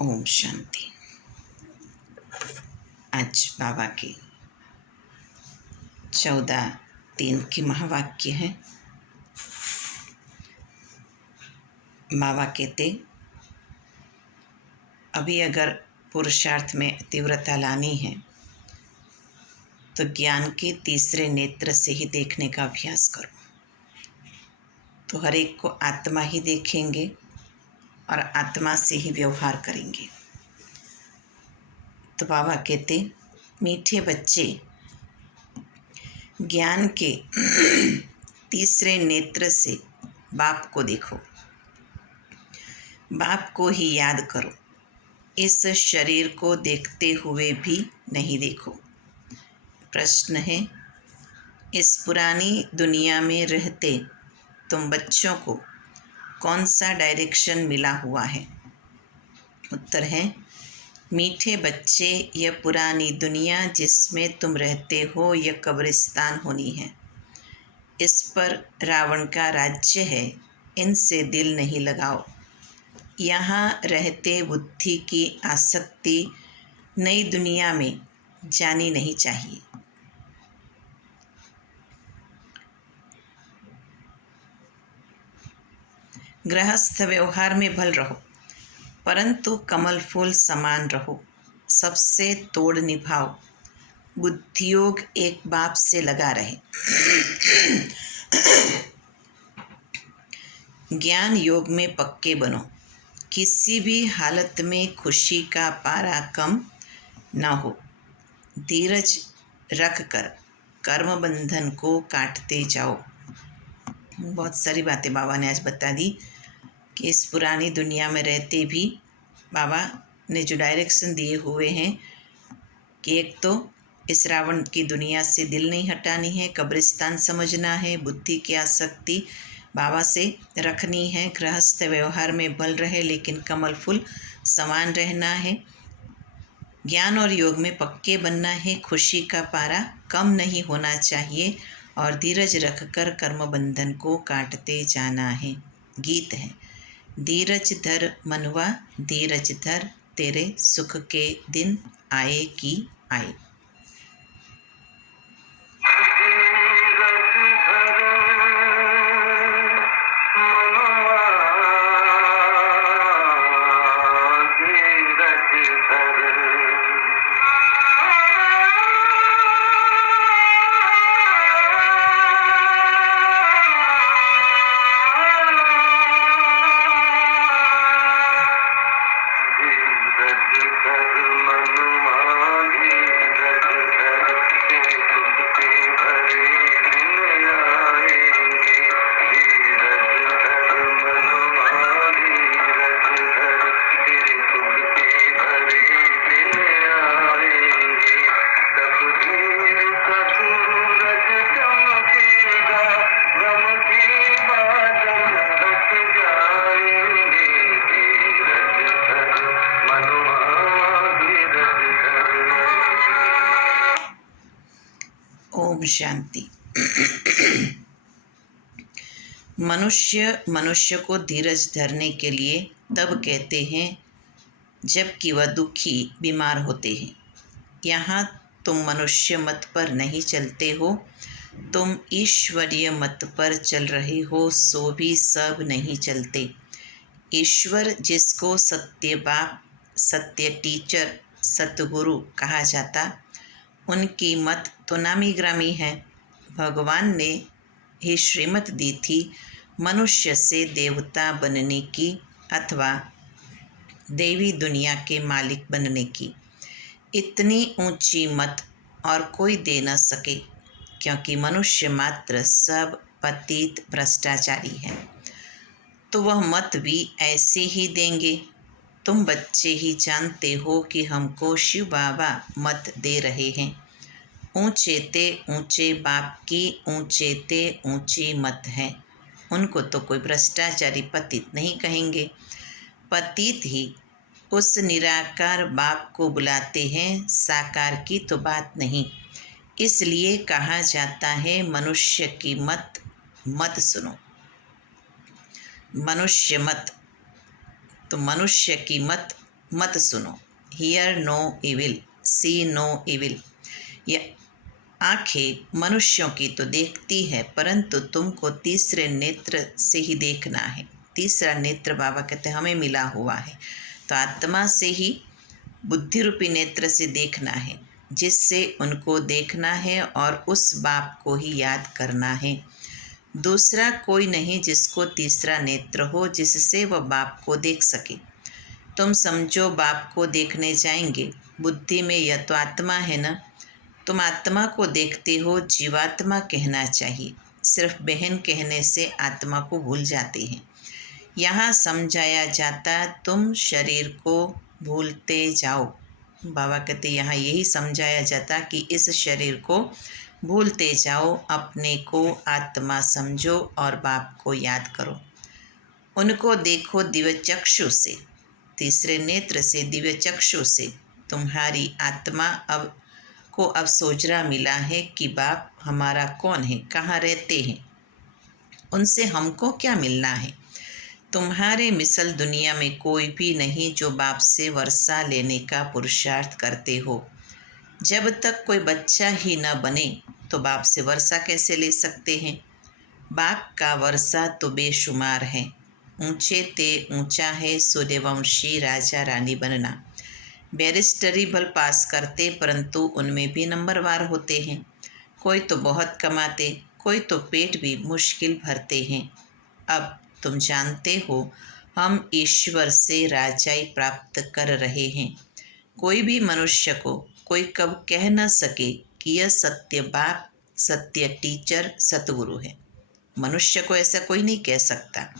ओम शांति। आज बाबा के 14/3 के महावाक्य हैं। बाबा कहते, अभी अगर पुरुषार्थ में तीव्रता लानी है तो ज्ञान के तीसरे नेत्र से ही देखने का अभ्यास करो। तो हर एक को आत्मा ही देखेंगे और आत्मा से ही व्यवहार करेंगे। तो बाबा कहते, मीठे बच्चे ज्ञान के तीसरे नेत्र से बाप को देखो, बाप को ही याद करो। इस शरीर को देखते हुए भी नहीं देखो। प्रश्न है, इस पुरानी दुनिया में रहते तुम बच्चों को कौन सा डायरेक्शन मिला हुआ है? उत्तर है, मीठे बच्चे, यह पुरानी दुनिया जिसमें तुम रहते हो यह कब्रिस्तान होनी है। इस पर रावण का राज्य है, इनसे दिल नहीं लगाओ। यहाँ रहते बुद्धि की आसक्ति नई दुनिया में जानी नहीं चाहिए। गृहस्थ व्यवहार में भल रहो, परंतु कमल फूल समान रहो। सबसे तोड़ निभाओ, बुद्धियोग एक बाप से लगा रहे। ज्ञान योग में पक्के बनो। किसी भी हालत में खुशी का पारा कम न हो। धीरज रख कर कर्म बंधन को काटते जाओ। बहुत सारी बातें बाबा ने आज बता दी कि इस पुरानी दुनिया में रहते भी बाबा ने जो डायरेक्शन दिए हुए हैं कि एक तो इस रावण की दुनिया से दिल नहीं हटानी है, कब्रिस्तान समझना है, बुद्धि की आसक्ति बाबा से रखनी है, गृहस्थ व्यवहार में बल रहे लेकिन कमल फूल समान रहना है, ज्ञान और योग में पक्के बनना है, खुशी का पारा कम नहीं होना चाहिए और धीरज रखकर कर्म बंधन को काटते जाना है। गीत है, धीरज धर मनवा, धीरज धर, तेरे सुख के दिन आए कि आए। ओम शांति। मनुष्य को धीरज धरने के लिए तब कहते हैं जबकि वह दुखी बीमार होते हैं। यहाँ तुम मनुष्य मत पर नहीं चलते हो, तुम ईश्वरीय मत पर चल रहे हो, सो भी सब नहीं चलते। ईश्वर जिसको सत्य बाप, सत्य टीचर, सतगुरु कहा जाता, उनकी मत तो नामी ग्रामी है। भगवान ने ही श्रीमत दी थी मनुष्य से देवता बनने की अथवा देवी दुनिया के मालिक बनने की। इतनी ऊंची मत और कोई दे न सके, क्योंकि मनुष्य मात्र सब पतित भ्रष्टाचारी हैं। तो वह मत भी ऐसे ही देंगे। तुम बच्चे ही जानते हो कि हमको शिव बाबा मत दे रहे हैं। ऊंचे ते ऊंचे बाप की ऊंचे ते ऊंची मत है। उनको तो कोई भ्रष्टाचारी पतित नहीं कहेंगे। पतित ही उस निराकार बाप को बुलाते हैं, साकार की तो बात नहीं। इसलिए कहा जाता है मनुष्य की मत सुनो। मनुष्य मत, तो मनुष्य की मत मत सुनो। Hear no evil, see no evil. यह आंखें मनुष्यों की तो देखती है, परंतु तुमको तीसरे नेत्र से ही देखना है। तीसरा नेत्र बाबा कहते हैं हमें मिला हुआ है, तो आत्मा से ही बुद्धि रूपी नेत्र से देखना है, जिससे उनको देखना है और उस बाप को ही याद करना है। दूसरा कोई नहीं जिसको तीसरा नेत्र हो, जिससे वह बाप को देख सके। तुम समझो बाप को देखने जाएंगे, बुद्धि में यह तो आत्मा है न, तुम आत्मा को देखते हो, जीवात्मा कहना चाहिए। सिर्फ बहन कहने से आत्मा को भूल जाते हैं। यहाँ समझाया जाता तुम शरीर को भूलते जाओ। बाबा कहते यहाँ यही समझाया जाता कि इस शरीर को भूलते जाओ, अपने को आत्मा समझो और बाप को याद करो। उनको देखो दिव्य चक्षु से, तीसरे नेत्र से, दिव्य चक्षु से। तुम्हारी आत्मा अब सोजरा मिला है कि बाप हमारा कौन है, कहाँ रहते हैं, उनसे हमको क्या मिलना है। तुम्हारे मिसल दुनिया में कोई भी नहीं जो बाप से वर्षा लेने का पुरुषार्थ करते हो। जब तक कोई बच्चा ही न बने तो बाप से वर्षा कैसे ले सकते हैं। बाप का वर्षा तो बेशुमार है। ऊंचे ते ऊंचा है सूर्यवंशी राजा रानी बनना। बैरिस्टरी भल पास करते, परंतु उनमें भी नंबरवार होते हैं। कोई तो बहुत कमाते, कोई तो पेट भी मुश्किल भरते हैं। अब तुम जानते हो हम ईश्वर से राजाई प्राप्त कर रहे हैं। कोई भी मनुष्य को कोई कब कह न सके कि यह सत्य बाप, सत्य टीचर, सतगुरु है। मनुष्य को ऐसा कोई नहीं कह सकता।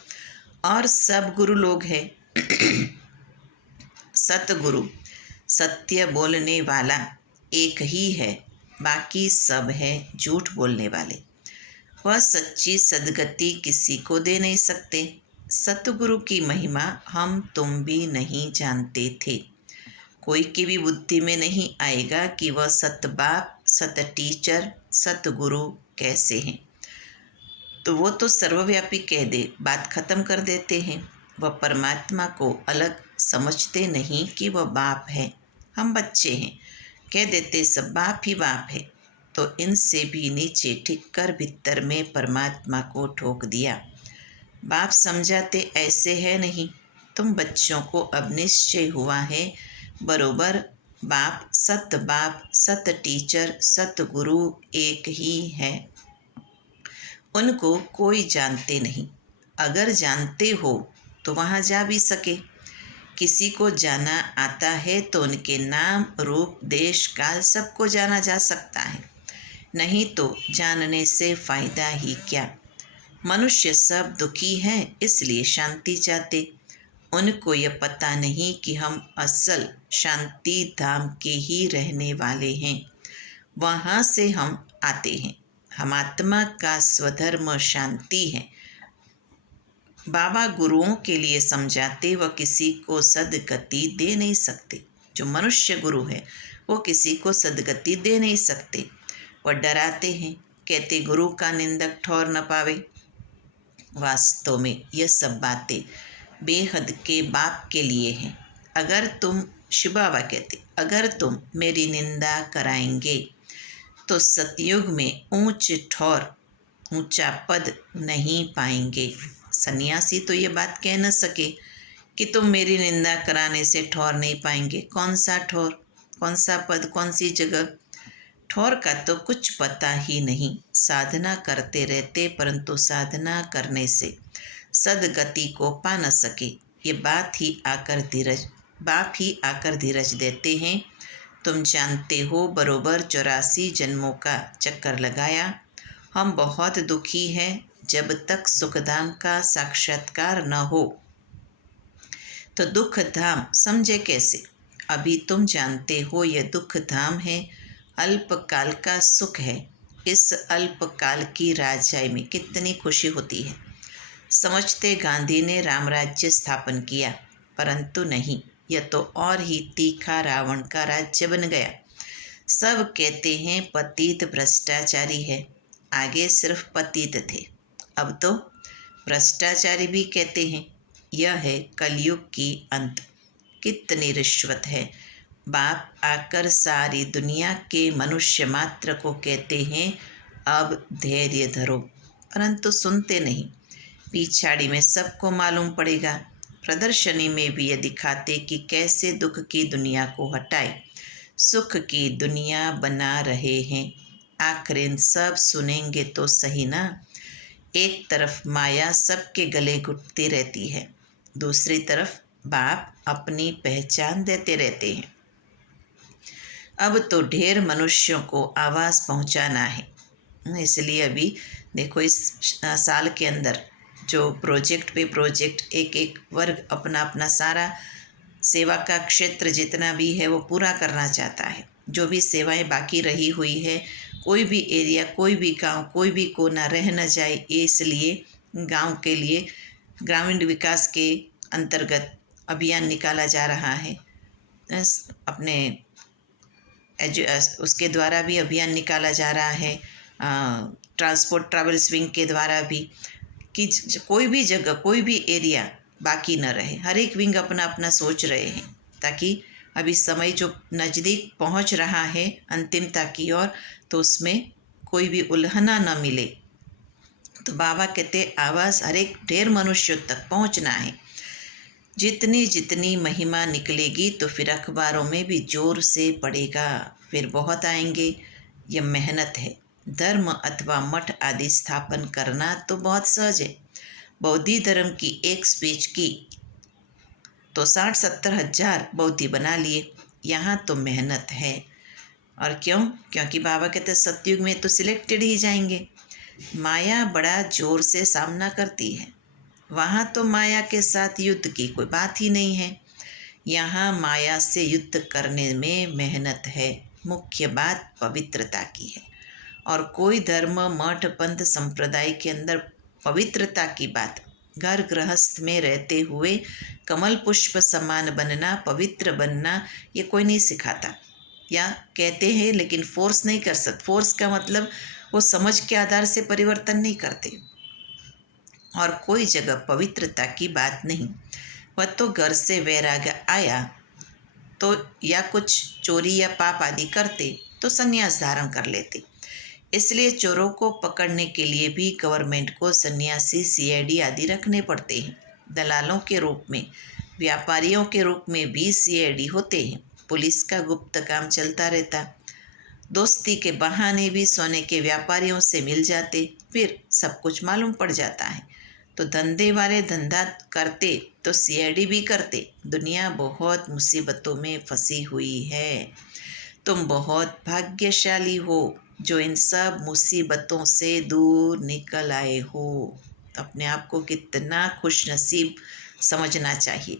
और सब गुरु लोग हैं। सतगुरु, सत्य बोलने वाला एक ही है, बाकी सब है झूठ बोलने वाले। वह सच्ची सद्गति किसी को दे नहीं सकते। सतगुरु की महिमा हम तुम भी नहीं जानते थे। कोई की भी बुद्धि में नहीं आएगा कि वह सतबाप, सत टीचर, सतगुरु कैसे हैं। तो वो तो सर्वव्यापी कह दे, बात खत्म कर देते हैं। वह परमात्मा को अलग समझते नहीं कि वह बाप है, हम बच्चे हैं, कह देते सब बाप ही बाप है। तो इनसे भी नीचे ठीक कर भीतर में परमात्मा को ठोक दिया। बाप समझाते ऐसे है नहीं। तुम बच्चों को अब निश्चय हुआ है बरोबर बाप, सत टीचर, सतगुरु एक ही है। उनको कोई जानते नहीं। अगर जानते हो तो वहाँ जा भी सके। किसी को जाना आता है तो उनके नाम, रूप, देश, काल सबको जाना जा सकता है। नहीं तो जानने से फायदा ही क्या। मनुष्य सब दुखी हैं, इसलिए शांति चाहते। उनको यह पता नहीं कि हम असल शांति धाम के ही रहने वाले हैं। वहाँ से हम आते हैं। हम आत्मा का स्वधर्म शांति है। बाबा गुरुओं के लिए समझाते, वह किसी को सदगति दे नहीं सकते। जो मनुष्य गुरु है वो किसी को सदगति दे नहीं सकते। वह डराते हैं, कहते गुरु का निंदक ठौर न पावे। वास्तव में यह सब बातें बेहद के बाप के लिए हैं। अगर तुम, शिव बाबा कहते, अगर तुम मेरी निंदा कराएंगे तो सतयुग में ऊंच ठौर, ऊंचा पद नहीं पाएंगे। सन्यासी तो ये बात कह न सके कि तुम मेरी निंदा कराने से ठौर नहीं पाएंगे। कौन सा ठौर, कौन सा पद, कौन सी जगह। ठौर का तो कुछ पता ही नहीं। साधना करते रहते, परंतु साधना करने से सदगति को पा न सके। ये बाप ही आकर धीरज देते हैं। तुम जानते हो बरोबर 84 जन्मों का चक्कर लगाया। हम बहुत दुखी हैं। जब तक सुखधाम का साक्षात्कार न हो तो दुख धाम समझे कैसे। अभी तुम जानते हो यह दुख धाम है, अल्पकाल का सुख है। इस अल्पकाल की राजाई में कितनी खुशी होती है। समझते गांधी ने रामराज्य स्थापन किया, परंतु नहीं, यह तो और ही तीखा रावण का राज्य बन गया। सब कहते हैं पतित भ्रष्टाचारी है। आगे सिर्फ पतित थे, अब तो भ्रष्टाचारी भी कहते हैं। यह है कलयुग की अंत। कितनी रिश्वत है। बाप आकर सारी दुनिया के मनुष्य मात्र को कहते हैं अब धैर्य धरो, परंतु सुनते नहीं। पिछाड़ी में सबको मालूम पड़ेगा। प्रदर्शनी में भी ये दिखाते कि कैसे दुख की दुनिया को हटाए सुख की दुनिया बना रहे हैं। आखिर सब सुनेंगे तो सही ना। एक तरफ माया सबके गले घुटती रहती है, दूसरी तरफ बाप अपनी पहचान देते रहते हैं। अब तो ढेर मनुष्यों को आवाज़ पहुंचाना है, इसलिए अभी देखो इस साल के अंदर जो प्रोजेक्ट पे प्रोजेक्ट एक एक वर्ग अपना अपना सारा सेवा का क्षेत्र जितना भी है वो पूरा करना चाहता है। जो भी सेवाएं बाकी रही हुई है, कोई भी एरिया, कोई भी गांव, कोई भी कोना रह न जाए, इसलिए गांव के लिए ग्रामीण विकास के अंतर्गत अभियान निकाला जा रहा है। अपने उसके द्वारा भी अभियान निकाला जा रहा है, ट्रांसपोर्ट ट्रैवल्स विंग के द्वारा भी, कि कोई भी जगह, कोई भी एरिया बाकी न रहे। हर एक विंग अपना अपना सोच रहे हैं, ताकि अभी समय जो नज़दीक पहुंच रहा है अंतिमता की ओर, तो उसमें कोई भी उल्हना न मिले। तो बाबा कहते आवाज़ हर एक ढेर मनुष्यों तक पहुंचना है। जितनी जितनी महिमा निकलेगी तो फिर अखबारों में भी जोर से पड़ेगा, फिर बहुत आएंगे। यह मेहनत है। धर्म अथवा मठ आदि स्थापन करना तो बहुत सहज है। बौद्धि धर्म की एक स्पीच की तो 60-70 हज़ार बौद्धि बना लिए। यहाँ तो मेहनत है। और क्यों? क्योंकि बाबा कहते सतयुग में तो सिलेक्टेड ही जाएंगे। माया बड़ा जोर से सामना करती है। वहाँ तो माया के साथ युद्ध की कोई बात ही नहीं है। यहाँ माया से युद्ध करने में मेहनत है। मुख्य बात पवित्रता की है। और कोई धर्म, मठ, पंथ, संप्रदाय के अंदर पवित्रता की बात, घर गृहस्थ में रहते हुए कमल पुष्प समान बनना, पवित्र बनना, ये कोई नहीं सिखाता। या कहते हैं लेकिन फोर्स नहीं कर सकते। फोर्स का मतलब वो समझ के आधार से परिवर्तन नहीं करते। और कोई जगह पवित्रता की बात नहीं। वह तो घर से वैराग्य आया तो या कुछ चोरी या पाप आदि करते तो संन्यास धारण कर लेते। इसलिए चोरों को पकड़ने के लिए भी गवर्नमेंट को सन्यासी, सीआईडी आदि रखने पड़ते हैं। दलालों के रूप में, व्यापारियों के रूप में भी सीआईडी होते हैं। पुलिस का गुप्त काम चलता रहता। दोस्ती के बहाने भी सोने के व्यापारियों से मिल जाते, फिर सब कुछ मालूम पड़ जाता है। तो धंधे वाले धंधा करते तो सीआईडी भी करते। दुनिया बहुत मुसीबतों में फंसी हुई है। तुम बहुत भाग्यशाली हो जो इन सब मुसीबतों से दूर निकल आए हो। तो अपने आप को कितना खुशनसीब समझना चाहिए।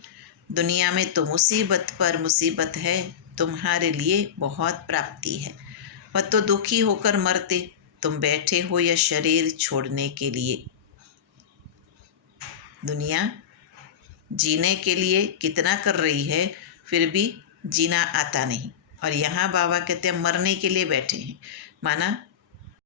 दुनिया में तो मुसीबत पर मुसीबत है, तुम्हारे लिए बहुत प्राप्ति है। वह तो दुखी होकर मरते, तुम बैठे हो यह शरीर छोड़ने के लिए। दुनिया जीने के लिए कितना कर रही है, फिर भी जीना आता नहीं। और यहाँ बाबा कहते हैं मरने के लिए बैठे हैं, माना